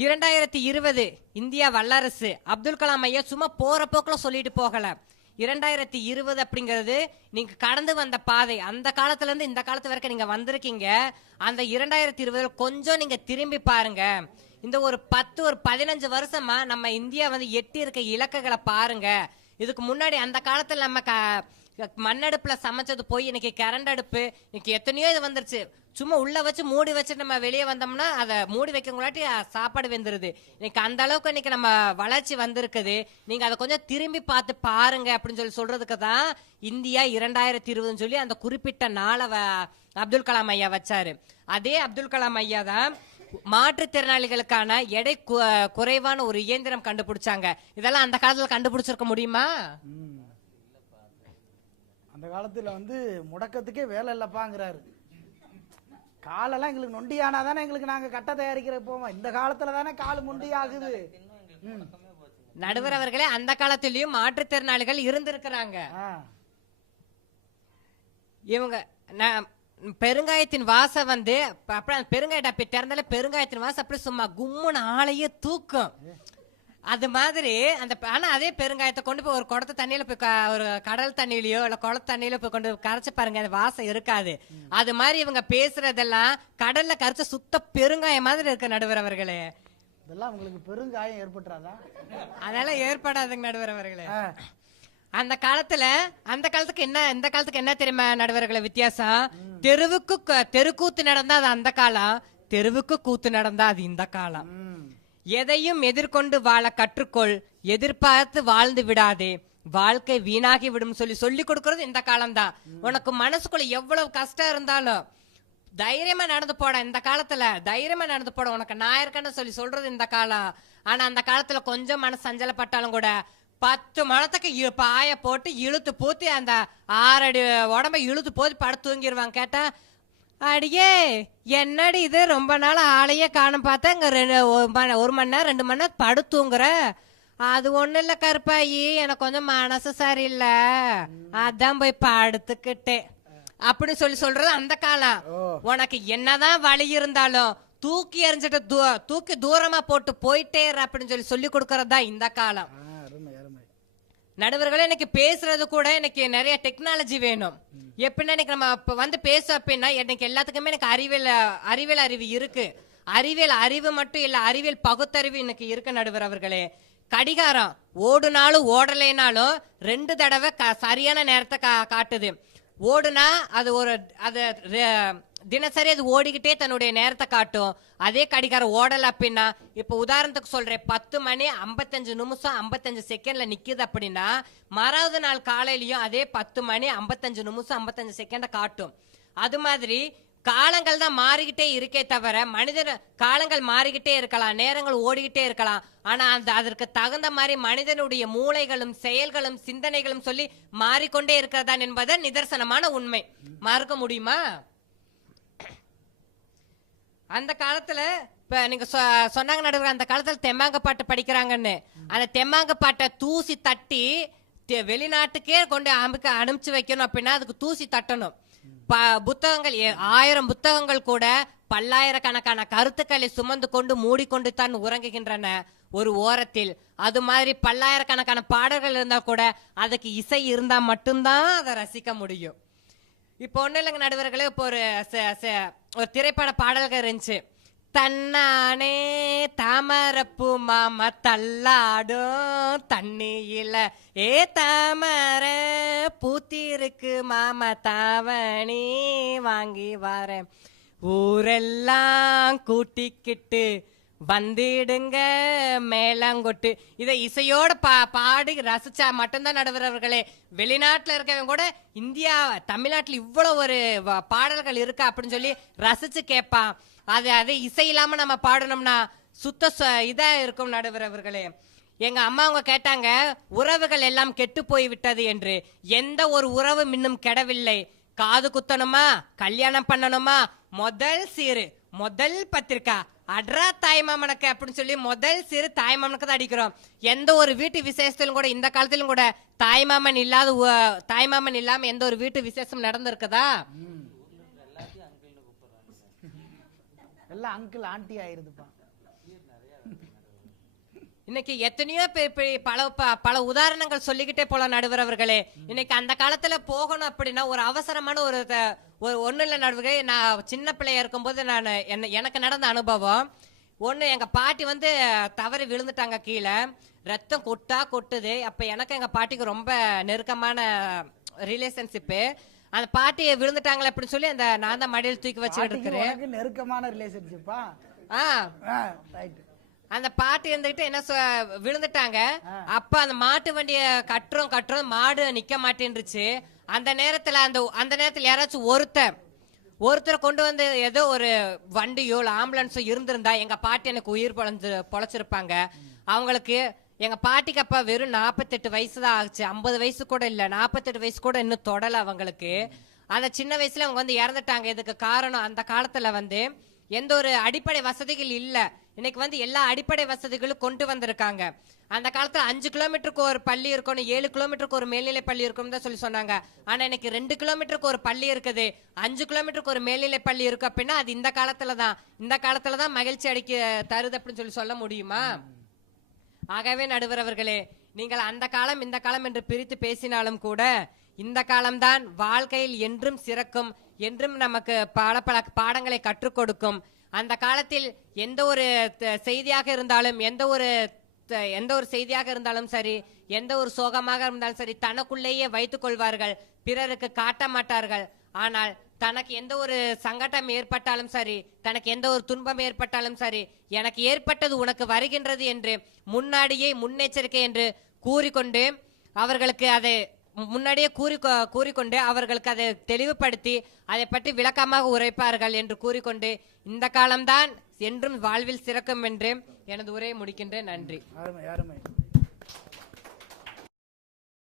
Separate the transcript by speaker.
Speaker 1: இரண்டாயிரத்தி இருபது இந்தியா வல்லரசு. அப்துல் கலாம் ஐயா சும்மா போற போக்கில் சொல்லிட்டு போகல. இரண்டாயிரத்தி இருபது அப்படிங்கிறது நீங்க கடந்து வந்த பாதை. அந்த காலத்துல இருந்து இந்த காலத்து வரைக்கும் நீங்க வந்திருக்கீங்க. அந்த இரண்டாயிரத்தி இருபதுல கொஞ்சம் நீங்க திரும்பி பாருங்க. இந்த ஒரு பத்து ஒரு பதினஞ்சு வருஷமா நம்ம இந்தியா வந்து எட்டி இருக்க இலக்குகளை பாருங்க. இதுக்கு முன்னாடி அந்த காலத்துல நம்ம க- மண்ணடுப்புல சமைச்சது போய் இன்னைக்கு கரண்ட் அடுப்பு இன்னைக்கு எத்தனையோ இது வந்துருச்சு. சும்மா உள்ள வச்சு மூடி வச்சு நம்ம வெளியே வந்தோம்னா அதை மூடி வைக்கங்களாட்டி சாப்பாடு வெந்துருது. இன்னைக்கு அந்த அளவுக்கு இன்னைக்கு நம்ம வளர்ச்சி வந்திருக்குது. நீங்க அதை கொஞ்சம் திரும்பி பார்த்து பாருங்க அப்படின்னு சொல்லி சொல்றதுக்கு தான் இந்தியா இரண்டாயிரத்தி இருபதுன்னு சொல்லி அந்த குறிப்பிட்ட நாளை வ- அப்துல் கலாம் ஐயா வச்சாரு. அதே அப்துல் கலாம் ஐயா தான் மாற்றுத்திறனாளிகளுக்கான எடை குறைவான ஒரு இயந்திரம் கண்டுபிடிச்சாங்க. இதெல்லாம் அந்த காலத்துல கண்டுபிடிச்சிருக்க முடியுமா?
Speaker 2: அந்த காலத்துல வந்து முடக்கத்துக்கே வேலை இல்லப்பாங்கிறாரு. காலெல்லாம் எங்களுக்கு நொண்டியானா தானே எங்களுக்கு நாங்க கட்ட தயாரிக்கிற போவோம் இந்த காலத்துல தானே கால் முண்டி ஆகுது.
Speaker 1: நடுவர் அவர்களே அந்த காலத்திலயும் மாற்றுத்திறனாளிகள் இருந்திருக்கிறாங்க. இவங்க பெருங்காயத்தின் வாசம் வந்து அப்புறம் அந்த பெருங்காய டப்பி திறந்தாலே பெருங்காயத்தின் வாசம் அப்படியே சும்மா கும்முன்னு ஆளையே தூக்கும் அது மாதிரி அந்த ப- ஆனா அதே பெருங்காயத்தை கொண்டு போய் ஒரு குடத்து தண்ணியில போய் ஒரு கடல் தண்ணியிலயோ இல்ல குளத்து தண்ணியில போய் கொண்டு கரைச்சு பாருங்க அந்த வாசம் இருக்காது. அது மாதிரி இவங்க பேசுறதெல்லாம் கடல்ல கரைச்ச சுத்த பெருங்காயம் மாதிரி இருக்கு நடுவர் அவர்களே.
Speaker 2: இதெல்லாம் உங்களுக்கு பெருங்காயம் ஏற்பட்டுறாதா?
Speaker 1: அதெல்லாம் ஏற்படாதுங்க நடுவர் அவர்களே. அந்த காலத்துல அந்த காலத்துக்கு என்ன இந்த காலத்துக்கு என்ன தெரியுமா நடுவர்களை வித்தியாசம்? தெருவுக்கு தெருக்கூத்து நடந்தா அது அந்த காலம் தெருவுக்கு கூத்து நடந்தா அது இந்த காலம். எதையும் எதிர்கொண்டு வாழ கற்றுக்கொள் எதிர்பார்த்து வாழ்ந்து விடாதே. வாழ்க்கை வீணாகி விடும் சொல்லி சொல்லி கொடுக்கறது இந்த காலம்தான். உனக்கு மனசுக்குள்ள எவ்வளவு கஷ்டம் இருந்தாலும் தைரியமா நடந்து போட இந்த காலத்துல. தைரியமா நடந்து போட. உனக்கு நான் இருக்கேன்னு சொல்லி சொல்றது இந்த காலம். ஆனா அந்த காலத்துல கொஞ்சம் மனசு சஞ்சலப்பட்டாலும் கூட பத்து மணத்துக்கு இ- பாய போட்டு இழுத்து பூத்தி அந்த ஆறடி உடம்ப இழுத்து போத்தி படுத்து தூங்கிடுவாங்க கேட்டா அடியே என்னடி இது? ரொம்ப நாள் ஆளையே காணும் பார்த்தா இங்க ரெண்டு ஒரு மணி நேரம் ரெண்டு மணி நேரம் படுத்துங்கிற அது ஒண்ணும் இல்ல கருப்பாயி எனக்கு கொஞ்சம் மனசு சரியில்லை. அதான் போய் படுத்துக்கிட்டேன். அப்படின்னு சொல்லி சொல்றது அந்த காலம். உனக்கு என்னதான் வழி இருந்தாலும் தூக்கி எறிஞ்சிட்டு தூ- தூக்கி தூரமா போட்டு போயிட்டே அப்படின்னு சொல்லி சொல்லி கொடுக்கறது தான் இந்த காலம். நடுவர்களே எனக்கு பேசுறது கூட எனக்கு நிறைய டெக்னாலஜி வேணும். எப்படின்னா இன்னைக்கு நம்ம இப்போ வந்து பேச அப்படின்னா எனக்கு எல்லாத்துக்குமே எனக்கு அறிவியல் அறிவியல் அறிவு இருக்கு. அறிவியல் அறிவு மட்டும் இல்லை அறிவியல் பகுத்தறிவு எனக்கு இருக்கு நடுவர் அவர்களே. கடிகாரம் ஓடுனாலும் ஓடலைனாலும் ரெண்டு தடவை க- சரியான நேரத்தை கா- காட்டுது. ஓடுனா அது ஒரு அது தினசரி அது ஓடிக்கிட்டே தன்னுடைய நேரத்தை காட்டும். அதே கடிகாரம் ஓடல அப்படின்னா இப்ப உதாரணத்துக்கு சொல்றேன் பத்து மணி ஐம்பத்தஞ்சு நிமிஷம் ஐம்பத்தஞ்சு செகண்ட்ல நிக்குது அப்படின்னா மறாவது நாள் காலையிலயும் அதே பத்து மணி ஐம்பத்தஞ்சு நிமிஷம் ஐம்பத்தஞ்சு செகண்ட காட்டும். அது மாதிரி காலங்கள் தான் மாறிக்கிட்டே இருக்கே தவிர மனிதன் காலங்கள் மாறிக்கிட்டே இருக்கலாம் நேரங்கள் ஓடிக்கிட்டே இருக்கலாம். ஆனா அந்த அதற்கு தகுந்த மாதிரி மனிதனுடைய மூளைகளும் செயல்களும் சிந்தனைகளும் சொல்லி மாறிக்கொண்டே இருக்கிறதான் என்பது நிதர்சனமான உண்மை. மறுக்க முடியுமா? அந்த காலத்துல இப்ப நீங்க சொ- சொன்னாங்க நடுவர் அந்த காலத்துல தெம்மாங்க பாட்டு படிக்கிறாங்கன்னு. அந்த தெம்மாங்க பாட்டை தூசி தட்டி தெ- வெளிநாட்டுக்கே கொண்டு அமைக்க அனுப்பிச்சு வைக்கணும் அப்படின்னா அதுக்கு தூசி தட்டணும். ப- புத்தகங்கள் ஏ- ஆயிரம் புத்தகங்கள் கூட பல்லாயிரக்கணக்கான கருத்துக்களை சுமந்து கொண்டு மூடிக்கொண்டு தான் உறங்குகின்றன ஒரு ஓரத்தில். அது மாதிரி பல்லாயிரக்கணக்கான பாடல்கள் இருந்தால் கூட அதுக்கு இசை இருந்தால் மட்டும்தான் அதை ரசிக்க முடியும். இப்போ ஒன்றும் இல்லைங்க நடுவர்களே இப்போ ஒரு ச- ச- ஒரு திரைப்பட பாடல்கள் இருந்துச்சு. தன்னானே தாமரப்பூ மாமா தள்ளாடும் தண்ணியில. ஏ தாமர பூத்திருக்கு மாமா தாவணி வாங்கி வரேன். ஊரெல்லாம் கூட்டிக்கிட்டு வந்திடுங்க மேலாங்கொட்டு. இதை இசையோட பா பாடி ரசிச்சா மட்டும்தான் நடுவரவர்களே. வெளிநாட்டில் இருக்கவங்க கூட இந்தியா தமிழ்நாட்டில் இவ்வளோ ஒரு பாடல்கள் இருக்கா அப்படின்னு சொல்லி ரசிச்சு கேட்பான். அது அது இசை இல்லாமல் நம்ம பாடணும்னா சுத்த ச- இருக்கும் நடுவரவர்களே. எங்க அம்மா அவங்க கேட்டாங்க உறவுகள் எல்லாம் கெட்டு போய் விட்டது என்று. எந்த ஒரு உறவும் இன்னும் கெடவில்லை. காது குத்தணுமா? கல்யாணம் பண்ணணுமா? முதல் சீரு. முதல் பத்திரிக்கா. அட்ரா தாய்மாமனுக்கு அப்படின்னு சொல்லி முதல் சீரு தாய்மாமனுக்கு தான் அடிக்கிறோம். எந்த ஒரு வீட்டு விசேஷத்திலும் கூட இந்த காலத்திலும் கூட தாய்மாமன் இல்லாத தாய்மாமன் இல்லாம எந்த ஒரு வீட்டு விசேஷம் நடந்திருக்குதா?
Speaker 2: எல்லாம் அங்கிள் ஆண்டி ஆயிருதுப்பா.
Speaker 1: இன்னைக்கு எத்தனையோ பல பல உதாரணங்கள் சொல்லிக்கிட்டே போலாம் நடுவர் அவர்களே இன்னைக்கு அந்த காலத்துல போகணும் அப்படின்னா ஒரு அவசரமான ஒரு ஒரு ஒண்ணு இல்ல நடுவர்களே நான் சின்ன பிள்ளையா இருக்கும்போது நான் என்ன எனக்கு நடந்த அனுபவம். ஒண்ணு எங்க பாட்டி வந்து தவறி விழுந்துட்டாங்க கீழே. ரத்தம் கொட்டா கொட்டுது. அப்ப எனக்கு எங்க பாட்டிக்கு ரொம்ப நெருக்கமான ரிலேஷன்ஷிப்பு அந்த பாட்டி விழுந்துட்டாங்களே அப்படின்னு சொல்லி அந்த நான் தான் மடியில் தூக்கி வச்சுக்கிட்டு இருக்கிறேன்
Speaker 2: நெருக்கமான ரிலேஷன்ஷிப்பா
Speaker 1: ஆ.
Speaker 2: ரைட்
Speaker 1: அந்த பாட்டு இருந்துகிட்டு என்ன விழுந்துட்டாங்க. அப்ப அந்த மாட்டு வண்டிய கட்டுறோம் கட்டுறோம் மாடு நிக்க மாட்டேன்ருச்சு அந்த நேரத்துல அந்த அந்த நேரத்துல யாராச்சும் ஒருத்தர் ஒருத்தரை கொண்டு வந்து ஏதோ ஒரு வண்டியோ இல்ல ஆம்புலன்ஸோ இருந்திருந்தா எங்க பாட்டி எனக்கு உயிர் பொழந்து பொழைச்சிருப்பாங்க. அவங்களுக்கு எங்க பாட்டிக்கு அப்ப வெறும் நாற்பத்தெட்டு வயசு தான் ஆச்சு. ஐம்பது வயசு கூட இல்ல நாற்பத்தெட்டு வயசு கூட இன்னும் தொடல அவங்களுக்கு. அந்த சின்ன வயசுல அவங்க வந்து இறந்துட்டாங்க. இதுக்கு காரணம் அந்த காலத்துல வந்து எந்த ஒரு அடிப்படை வசதிகள் இல்லை. இன்னைக்கு வந்து எல்லா அடிப்படை வசதிகளும் கொண்டு வந்திருக்காங்க. அந்த காலத்துல அஞ்சு கிலோமீட்டருக்கு ஒரு பள்ளி இருக்கணும் ஏழு கிலோமீட்டருக்கு ஒரு மேல்நிலை பள்ளி இருக்கணும் தான் சொல்லி சொன்னாங்க. ஆனா இன்னைக்கு ரெண்டு கிலோமீட்டருக்கு ஒரு பள்ளி இருக்குது. அஞ்சு கிலோமீட்டருக்கு ஒரு மேல்நிலை பள்ளி இருக்கு அப்படின்னா அது இந்த காலத்துல தான். இந்த காலத்துல தான் மகிழ்ச்சி அடிக்க தருது அப்படின்னு சொல்லி சொல்ல முடியுமா? ஆகவே நடுவர் அவர்களே நீங்கள் அந்த காலம் இந்த காலம் என்று பிரித்து பேசினாலும் கூட இந்த காலம்தான் வாழ்க்கையில் என்றும் சிறக்கும் என்றும் நமக்கு பல பல பாடங்களை கற்றுக் கொடுக்கும். அந்த காலத்தில் எந்த ஒரு செய்தியாக இருந்தாலும் எந்த ஒரு எந்த ஒரு செய்தியாக இருந்தாலும் சரி எந்த ஒரு சோகமாக இருந்தாலும் சரி தனக்குள்ளேயே வைத்துக் கொள்வார்கள். பிறருக்கு காட்ட மாட்டார்கள். ஆனால் தனக்கு எந்த ஒரு சங்கடம் ஏற்பட்டாலும் சரி தனக்கு எந்த ஒரு துன்பம் ஏற்பட்டாலும் சரி எனக்கு ஏற்பட்டது உனக்கு வருகின்றது என்று முன்னாடியே முன்னெச்சரிக்கை என்று கூறிக்கொண்டு அவர்களுக்கு அதை முன்னாடியே கூறி கூறிக்கொண்டு அவர்களுக்கு அதை தெளிவுபடுத்தி அதை பற்றி விளக்கமாக உரைப்பார்கள் என்று கூறிக்கொண்டு இந்த காலம்தான் என்றும் வாழ்வில் சிறக்கும் என்று எனது உரையை முடிக்கின்றேன். நன்றி.